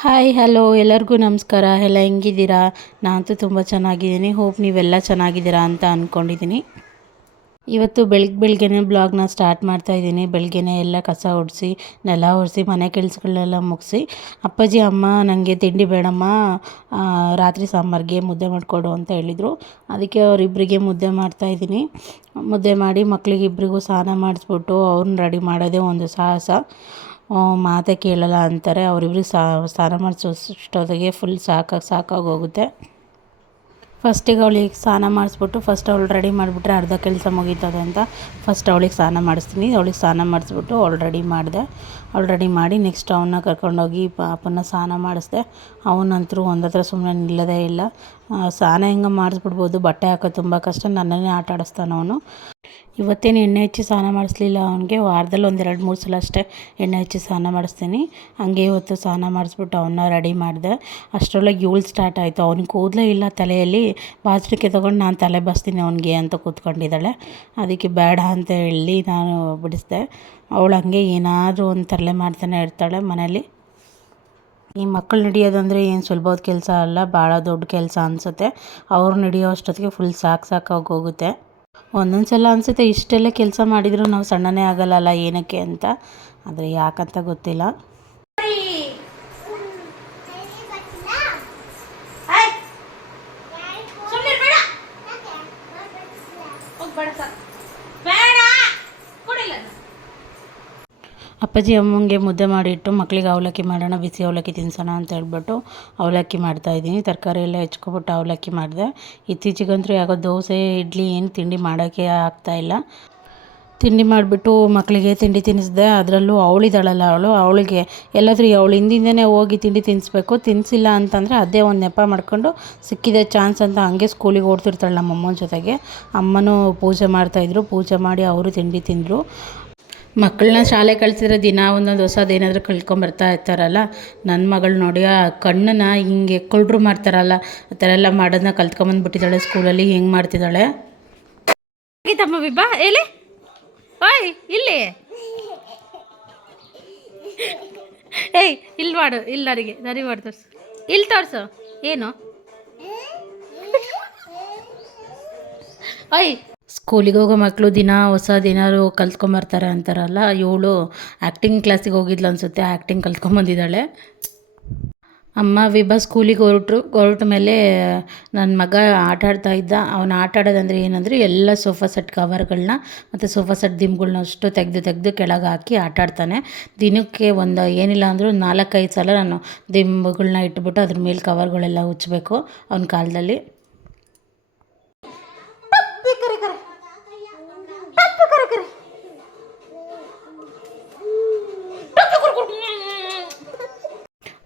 Hi hello ಎಲ್ಲರಿಗೂ ನಮಸ್ಕಾರ. ಎಲ್ಲ ಹೆಂಗಿದ್ದೀರಾ? ನಾನಂತೂ ತುಂಬ ಚೆನ್ನಾಗಿದ್ದೀನಿ. ಹೋಪ್ ನೀವೆಲ್ಲ ಚೆನ್ನಾಗಿದ್ದೀರಾ ಅಂತ ಅಂದ್ಕೊಂಡಿದ್ದೀನಿ. ಇವತ್ತು ಬೆಳಗ್ಗೆನೇ ಬ್ಲಾಗ್ನ ಸ್ಟಾರ್ಟ್ ಮಾಡ್ತಾಯಿದ್ದೀನಿ. ಬೆಳಗ್ಗೆನೇ ಎಲ್ಲ ಕಸ ಒಡಿಸಿ ನೆಲ ಒರೆಸಿ ಮನೆ ಕೆಲಸಗಳನ್ನೆಲ್ಲ ಮುಗಿಸಿ, ಅಪ್ಪಾಜಿ ಅಮ್ಮ ನನಗೆ ತಿಂಡಿ ಬೇಡಮ್ಮ, ರಾತ್ರಿ ಸಾಂಬಾರಿಗೆ ಮುದ್ದೆ ಮಾಡಿಕೊಡು ಅಂತ ಹೇಳಿದರು. ಅದಕ್ಕೆ ಅವರಿಬ್ಬರಿಗೆ ಮುದ್ದೆ ಮಾಡ್ತಾಯಿದ್ದೀನಿ. ಮುದ್ದೆ ಮಾಡಿ ಮಕ್ಕಳಿಗಿಬ್ಬರಿಗೂ ಸ್ನಾನ ಮಾಡಿಸ್ಬಿಟ್ಟು ಅವ್ರನ್ನ ರೆಡಿ ಮಾಡೋದೇ ಒಂದು ಸಾಹಸ. ಮಾತೇ ಕೇಳಲ್ಲ ಅಂತಾರೆ. ಅವರಿಬ್ರಿಗೆ ಸ್ನಾನ ಮಾಡಿಸೋಷ್ಟೊತ್ತಿಗೆ ಫುಲ್ ಸಾಕಾಗೋಗುತ್ತೆ. ಫಸ್ಟಿಗೆ ಅವಳಿಗೆ ಸ್ನಾನ ಮಾಡಿಸ್ಬಿಟ್ಟು ಫಸ್ಟ್ ಅವಳು ರೆಡಿ ಮಾಡಿಬಿಟ್ರೆ ಅರ್ಧ ಕೆಲಸ ಮುಗೀತದೆ ಅಂತ ಫಸ್ಟ್ ಅವಳಿಗೆ ಸ್ನಾನ ಮಾಡಿಸ್ತೀನಿ. ಅವಳಿಗೆ ಸ್ನಾನ ಮಾಡಿಸ್ಬಿಟ್ಟು ಅವಳು ರೆಡಿ ಮಾಡಿದೆ. ಅವಳು ರೆಡಿ ಮಾಡಿ ನೆಕ್ಸ್ಟ್ ಅವನ್ನ ಕರ್ಕೊಂಡೋಗಿ ಪಾಪನ ಸ್ನಾನ ಮಾಡಿಸ್ದೆ. ಅವನಂತರೂ ಒಂದತ್ರ ಸುಮ್ಮನೆ ನಿಲ್ಲೋದೇ ಇಲ್ಲ. ಸ್ನಾನ ಹೆಂಗೆ ಮಾಡಿಸ್ಬಿಡ್ಬೋದು, ಬಟ್ಟೆ ಹಾಕೋದು ತುಂಬ ಕಷ್ಟ. ನನ್ನನ್ನೇ ಆಟ ಆಡಿಸ್ತಾನೆ ಅವನು. ಇವತ್ತೇನು ಎಣ್ಣೆ ಹಚ್ಚಿ ಸ್ನಾನ ಮಾಡಿಸ್ಲಿಲ್ಲ ಅವನಿಗೆ. ವಾರದಲ್ಲಿ 1-2-3 ಸಲ ಅಷ್ಟೇ ಎಣ್ಣೆ ಹಚ್ಚಿ ಸ್ನಾನ ಮಾಡಿಸ್ತೀನಿ. ಹಂಗೆ ಇವತ್ತು ಸ್ನಾನ ಮಾಡಿಸ್ಬಿಟ್ಟು ಅವನ್ನ ರೆಡಿ ಮಾಡಿದೆ. ಅಷ್ಟರೊಳಗೆ ಇವಳು ಸ್ಟಾರ್ಟ್ ಆಯಿತು. ಅವ್ನಿಗೆ ಕೂದಲೇ ಇಲ್ಲ ತಲೆಯಲ್ಲಿ. ಬಾಚಣಿಕೆ ತೊಗೊಂಡು ನಾನು ತಲೆ ಬಸ್ತೀನಿ ಅವನಿಗೆ ಅಂತ ಕೂತ್ಕೊಂಡಿದ್ದಾಳೆ. ಅದಕ್ಕೆ ಬೇಡ ಅಂತ ಹೇಳಿ ನಾನು ಬಿಡಿಸ್ದೆ. ಅವಳು ಹಂಗೆ ಏನಾದರೂ ಒಂದು ತರಲೆ ಮಾಡ್ತಾನೆ ಇರ್ತಾಳೆ ಮನೇಲಿ. ಈ ಮಕ್ಕಳು ನಡೆಯೋದಂದರೆ ಏನು ಸುಲಭದ ಕೆಲಸ ಅಲ್ಲ, ಭಾಳ ದೊಡ್ಡ ಕೆಲಸ ಅನಿಸುತ್ತೆ. ಅವ್ರು ನಡೆಯೋ ಅಷ್ಟೊತ್ತಿಗೆ ಫುಲ್ ಸಾಕಾಗೋಗುತ್ತೆ. ಒಂದೊಂದು ಸಲ ಅನಿಸುತ್ತೆ ಇಷ್ಟೆಲ್ಲ ಕೆಲಸ ಮಾಡಿದರೂ ನಾವು ಸಣ್ಣನೇ ಆಗಲ್ಲ ಏನಕ್ಕೆ ಅಂತ. ಆದರೆ ಯಾಕಂತ ಗೊತ್ತಿಲ್ಲ. ಅಪ್ಪಾಜಿ ಅಮ್ಮಂಗೆ ಮುದ್ದೆ ಮಾಡಿಟ್ಟು ಮಕ್ಕಳಿಗೆ ಅವಲಕ್ಕಿ ಮಾಡೋಣ, ಬಿಸಿ ಅವಲಕ್ಕಿ ತಿನ್ಸೋಣ ಅಂತ ಹೇಳ್ಬಿಟ್ಟು ಅವಲಕ್ಕಿ ಮಾಡ್ತಾಯಿದ್ದೀನಿ. ತರಕಾರಿ ಎಲ್ಲ ಹೆಚ್ಕೊಬಿಟ್ಟು ಅವಲಕ್ಕಿ ಮಾಡಿದೆ. ಇತ್ತೀಚೆಗಂತೂ ಯಾಕೋ ದೋಸೆ ಇಡ್ಲಿ ಏನು ತಿಂಡಿ ಮಾಡೋಕ್ಕೆ ಆಗ್ತಾಯಿಲ್ಲ. ತಿಂಡಿ ಮಾಡಿಬಿಟ್ಟು ಮಕ್ಕಳಿಗೆ ತಿಂಡಿ ತಿನ್ನಿಸಿದೆ. ಅದರಲ್ಲೂ ಅವಳಿದ್ದಾಳಲ್ಲ, ಅವಳಿಗೆ ಎಲ್ಲಾದರೂ ಅವಳು ಹಿಂದಿಂದನೇ ಹೋಗಿ ತಿಂಡಿ ತಿನ್ನಿಸ್ಬೇಕು. ತಿನ್ನಿಸಿಲ್ಲ ಅಂತಂದರೆ ಅದೇ ಒಂದು ನೆಪ ಮಾಡ್ಕೊಂಡು ಸಿಕ್ಕಿದೆ ಚಾನ್ಸ್ ಅಂತ ಹಂಗೆ ಸ್ಕೂಲಿಗೆ ಓಡ್ತಿರ್ತಾಳೆ ನಮ್ಮ ಅಮ್ಮನ ಜೊತೆಗೆ. ಅಮ್ಮನೂ ಪೂಜೆ ಮಾಡ್ತಾಯಿದ್ರು. ಪೂಜೆ ಮಾಡಿ ಅವರು ತಿಂಡಿ ತಿಂದರು. ಮಕ್ಕಳನ್ನ ಶಾಲೆ ಕಳಿಸಿದ್ರೆ ದಿನ ಒಂದೊಂದು ಹೊಸದೇನಾದರೂ ಕಲ್ತ್ಕೊಂಬರ್ತಾ ಇರ್ತಾರಲ್ಲ. ನನ್ನ ಮಗಳು ನೋಡಿ ಆ ಕಣ್ಣನ್ನ ಹಿಂಗೆ ಕೊಳ್ರು ಮಾಡ್ತಾರಲ್ಲ, ಆ ಥರ ಎಲ್ಲ ಮಾಡೋದನ್ನ ಕಲ್ತ್ಕೊಂಬಂದ್ಬಿಟ್ಟಿದ್ದಾಳೆ ಸ್ಕೂಲಲ್ಲಿ. ಹೆಂಗೆ ಮಾಡ್ತಿದ್ದಾಳೆ ತಮ್ಮ ಬಿಬ್ಬಾ ಎಲ್ಲಿ ಓಯ್ ಇಲ್ಲಿ ಏಯ್ ಇಲ್ಲಿ ಮಾಡು, ಇಲ್ಲಿ ನರಿ ಮಾಡಿ ತೋರಿಸು, ಇಲ್ಲಿ ತೋರಿಸು ಏನು ಓಯ್. ಸ್ಕೂಲಿಗೆ ಹೋಗೋ ಮಕ್ಕಳು ದಿನ ಹೊಸದೇನಾದ್ರು ಕಲ್ತ್ಕೊಂಬರ್ತಾರೆ ಅಂತಾರಲ್ಲ. ಇವಳು ಆ್ಯಕ್ಟಿಂಗ್ ಕ್ಲಾಸಿಗೆ ಹೋಗಿದ್ಲು ಅನಿಸುತ್ತೆ, ಆ್ಯಕ್ಟಿಂಗ್ ಕಲ್ತ್ಕೊಂಬಂದಿದ್ದಾಳೆ. ಅಮ್ಮ ವಿಭಾ ಸ್ಕೂಲಿಗೆ ಹೊರಟ ಮೇಲೆ ನನ್ನ ಮಗ ಆಟಾಡ್ತಾ ಇದ್ದ. ಅವನು ಆಟಾಡೋದಂದರೆ ಏನಂದರೆ ಎಲ್ಲ ಸೋಫಾ ಸೆಟ್ ಕವರ್ಗಳನ್ನ ಮತ್ತು ಸೋಫಾ ಸೆಟ್ ದಿಂಬುಗಳನ್ನ ಅಷ್ಟು ತೆಗೆದು ಕೆಳಗೆ ಹಾಕಿ ಆಟಾಡ್ತಾನೆ. ದಿನಕ್ಕೆ ಏನಿಲ್ಲ ಅಂದರೂ 4-5 ಸಲ ನಾನು ದಿಂಬುಗಳನ್ನ ಇಟ್ಬಿಟ್ಟು ಅದ್ರ ಮೇಲೆ ಕವರ್ಗಳೆಲ್ಲ ಉಚ್ಚಬೇಕು ಅವನ ಕಾಲದಲ್ಲಿ.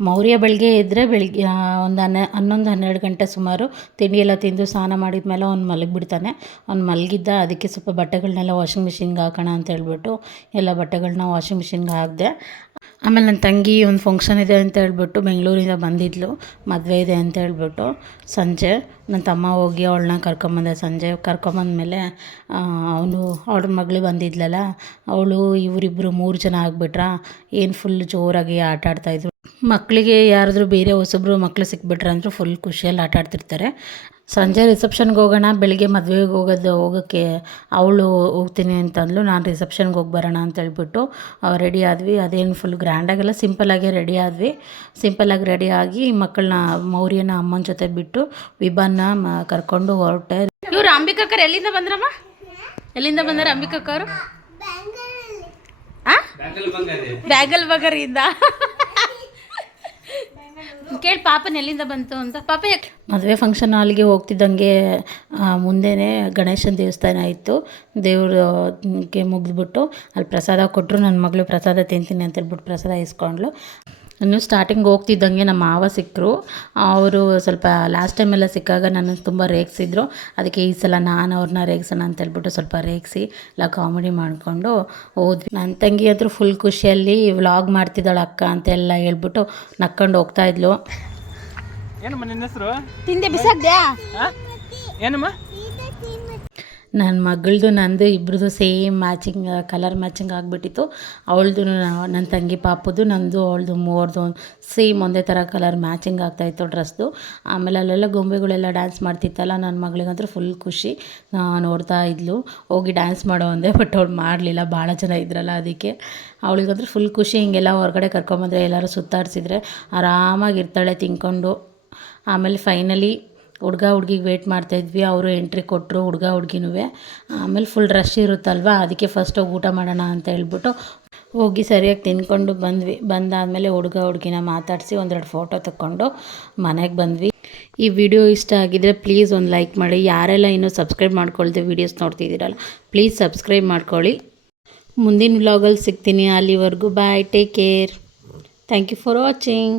ಮೌರ್ಯ ಬೆಳಗ್ಗೆ ಒಂದು 11-12 ಗಂಟೆ ಸುಮಾರು ತಿಂಡಿ ಎಲ್ಲ ತಿಂದು ಸ್ನಾನ ಮಾಡಿದ ಮೇಲೆ ಅವ್ನು ಮಲಗಿಬಿಡ್ತಾನೆ. ಅವ್ನು ಮಲಗಿದ್ದ. ಅದಕ್ಕೆ ಸ್ವಲ್ಪ ಬಟ್ಟೆಗಳನ್ನೆಲ್ಲ ವಾಷಿಂಗ್ ಮಿಷಿನ್ಗೆ ಹಾಕೋಣ ಅಂತ ಹೇಳ್ಬಿಟ್ಟು ಎಲ್ಲ ಬಟ್ಟೆಗಳನ್ನ ವಾಷಿಂಗ್ ಮಿಷಿನ್ಗೆ ಹಾಕಿದೆ. ಆಮೇಲೆ ನನ್ನ ತಂಗಿ ಒಂದು ಫಂಕ್ಷನ್ ಇದೆ ಅಂತ ಹೇಳ್ಬಿಟ್ಟು ಬೆಂಗಳೂರಿಂದ ಬಂದಿದ್ಲು, ಮದುವೆ ಇದೆ ಅಂತ ಹೇಳ್ಬಿಟ್ಟು. ಸಂಜೆ ನನ್ನ ತಮ್ಮ ಹೋಗಿ ಅವಳನ್ನ ಕರ್ಕೊಂಬಂದೆ. ಸಂಜೆ ಕರ್ಕೊಂಬಂದ್ಮೇಲೆ ಅವ್ರ ಮಗಳು ಬಂದಿದ್ಲಲ್ಲ, ಅವಳು ಇವರಿಬ್ಬರು 3 ಜನ ಆಗಿಬಿಟ್ರಾ. ಏನು ಫುಲ್ ಜೋರಾಗಿ ಆಟ ಆಡ್ತಾಯಿದ್ರು. ಮಕ್ಕಳಿಗೆ ಯಾರಾದರೂ ಬೇರೆ ಹೊಸಬ್ರು ಮಕ್ಕಳು ಸಿಕ್ಬಿಟ್ರೆ ಅಂದರೂ ಫುಲ್ ಖುಷಿಯಲ್ಲಿ ಆಟ ಆಡ್ತಿರ್ತಾರೆ. ಸಂಜೆ ರಿಸೆಪ್ಷನ್ಗೆ ಹೋಗೋಣ, ಬೆಳಿಗ್ಗೆ ಮದುವೆಗೆ ಹೋಗೋಕ್ಕೆ ಅವಳು ಹೋಗ್ತೀನಿ ಅಂತಂದ್ಲು. ನಾನು ರಿಸೆಪ್ಷನ್ಗೆ ಹೋಗಿ ಬರೋಣ ಅಂತ ಹೇಳ್ಬಿಟ್ಟು ರೆಡಿ ಆದ್ವಿ. ಅದೇನು ಫುಲ್ ಗ್ರ್ಯಾಂಡಾಗೆಲ್ಲ ಸಿಂಪಲ್ಲಾಗಿ ರೆಡಿ ಆದ್ವಿ. ಸಿಂಪಲ್ಲಾಗಿ ರೆಡಿ ಆಗಿ ಮಕ್ಕಳನ್ನ ಮೌರ್ಯನ ಅಮ್ಮನ ಜೊತೆ ಬಿಟ್ಟು ವಿಭಾನ್ನ ಕರ್ಕೊಂಡು ಹೊರಟೆ. ಇವರು ಅಂಬಿಕಕ್ಕರು ಎಲ್ಲಿಂದ ಬಂದ್ರಮ್ಮ? ಎಲ್ಲಿಂದ ಬಂದಾರ ಅಂಬಿಕಕ್ಕವರು? ಬ್ಯಾಗಲ್ ಬಗರಿಂದ. ಕೇಳಿ ಪಾಪನ ಎಲ್ಲಿಂದ ಬಂತು ಅಂತ. ಪಾಪ ಮದುವೆ ಫಂಕ್ಷನ್ ಹಾಲ್ಗೆ ಹೋಗ್ತಿದ್ದಂಗೆ ಮುಂದೆನೇ ಗಣೇಶನ ದೇವಸ್ಥಾನ ಇತ್ತು. ದೇವ್ರಿಗೆ ಮುಗಿದ್ಬಿಟ್ಟು ಅಲ್ಲಿ ಪ್ರಸಾದ ಕೊಟ್ಟರು. ನನ್ನ ಮಗಳು ಪ್ರಸಾದ ತಿಂತೀನಿ ಅಂತ ಹೇಳ್ಬಿಟ್ಟು ಪ್ರಸಾದ ಇಸ್ಕೊಂಡ್ಳು. ಇನ್ನು ಸ್ಟಾರ್ಟಿಂಗ್ ಹೋಗ್ತಿದ್ದಂಗೆ ನಮ್ಮ ಮಾವ ಸಿಕ್ಕರು. ಅವರು ಸ್ವಲ್ಪ ಲಾಸ್ಟ್ ಟೈಮೆಲ್ಲ ಸಿಕ್ಕಾಗ ನನ್ನ ತುಂಬ ರೇಗಿಸಿದ್ರು. ಅದಕ್ಕೆ ಈ ಸಲ ನಾನು ಅವ್ರನ್ನ ರೇಗಿಸೋಣ ಅಂತ ಹೇಳ್ಬಿಟ್ಟು ಸ್ವಲ್ಪ ರೇಗಿಸಿ ಎಲ್ಲ ಕಾಮಿಡಿ ಮಾಡಿಕೊಂಡು ಹೋದ್ವಿ. ನನ್ನ ತಂಗಿ ಅಂತೂ ಫುಲ್ ಖುಷಿಯಲ್ಲಿ ವ್ಲಾಗ್ ಮಾಡ್ತಿದ್ದಾಳೆ ಅಕ್ಕ ಅಂತೆಲ್ಲ ಹೇಳ್ಬಿಟ್ಟು ನಕ್ಕೊಂಡು ಹೋಗ್ತಾಯಿದ್ಲು. ಏನಮ್ಮ ನಿನ್ನ ಹೆಸರು? ತಿಂದೆ ಬಿಸಾಕ್ದ್ಯಾ? ಏನಮ್ಮ? ನನ್ನ ಮಗಳದು ನಂದು ಇಬ್ಬರದು ಸೇಮ್ ಮ್ಯಾಚಿಂಗ್ ಕಲರ್ ಮ್ಯಾಚಿಂಗ್ ಆಗಿಬಿಟ್ಟಿತ್ತು. ಅವಳದು ನನ್ನ ತಂಗಿ ಪಾಪದು ನಂದು ಅವಳದು ಮೂವರದು ಸೇಮ್ ಒಂದೇ ಥರ ಕಲರ್ ಮ್ಯಾಚಿಂಗ್ ಆಗ್ತಾಯಿತ್ತು ಡ್ರೆಸ್ದು. ಆಮೇಲೆ ಅಲ್ಲೆಲ್ಲ ಗೊಂಬೆಗಳೆಲ್ಲ ಡ್ಯಾನ್ಸ್ ಮಾಡ್ತಿತ್ತಲ್ಲ, ನನ್ನ ಮಗಳಿಗಂತೂ ಫುಲ್ ಖುಷಿ. ನೋಡ್ತಾ ಇದ್ಲು. ಹೋಗಿ ಡ್ಯಾನ್ಸ್ ಮಾಡೋ ಅಂದೆ, ಬಟ್ ಅವಳು ಮಾಡಲಿಲ್ಲ, ಭಾಳ ಜನ ಇದ್ರಲ್ಲ ಅದಕ್ಕೆ. ಅವಳಿಗಂತೂ ಫುಲ್ ಖುಷಿ. ಹಿಂಗೆಲ್ಲ ಹೊರಗಡೆ ಕರ್ಕೊಂಬಂದರೆ ಎಲ್ಲರೂ ಸುತ್ತಾಡಿಸಿದ್ರೆ ಆರಾಮಾಗಿರ್ತಾಳೆ ತಿನ್ಕೊಂಡು. ಆಮೇಲೆ ಫೈನಲಿ ಹುಡ್ಗ ಹುಡ್ಗಿಗೆ ವೆಯ್ಟ್ ಮಾಡ್ತಾಯಿದ್ವಿ. ಅವರು ಎಂಟ್ರಿ ಕೊಟ್ಟರು, ಹುಡ್ಗ ಹುಡ್ಗಿನೂ. ಆಮೇಲೆ ಫುಲ್ ರಶ್ ಇರುತ್ತಲ್ವ, ಅದಕ್ಕೆ ಫಸ್ಟ್ ಹೋಗಿ ಊಟ ಮಾಡೋಣ ಅಂತ ಹೇಳ್ಬಿಟ್ಟು ಹೋಗಿ ಸರಿಯಾಗಿ ತಿನ್ಕೊಂಡು ಬಂದ್ವಿ. ಬಂದಾದಮೇಲೆ ಹುಡ್ಗ ಹುಡ್ಗಿನ ಮಾತಾಡಿಸಿ ಒಂದೆರಡು ಫೋಟೋ ತಕ್ಕೊಂಡು ಮನೆಗೆ ಬಂದ್ವಿ. ಈ ವಿಡಿಯೋ ಇಷ್ಟ ಆಗಿದರೆ ಪ್ಲೀಸ್ ಒಂದು ಲೈಕ್ ಮಾಡಿ. ಯಾರೆಲ್ಲ ಇನ್ನೂ ಸಬ್ಸ್ಕ್ರೈಬ್ ಮಾಡ್ಕೊಳ್ದೆ ವೀಡಿಯೋಸ್ ನೋಡ್ತಿದ್ದೀರಲ್ಲ, ಪ್ಲೀಸ್ ಸಬ್ಸ್ಕ್ರೈಬ್ ಮಾಡ್ಕೊಳ್ಳಿ. ಮುಂದಿನ ವ್ಲಾಗಲ್ಲಿ ಸಿಗ್ತೀನಿ. ಅಲ್ಲಿವರೆಗೂ bye, take care, thank you for watching.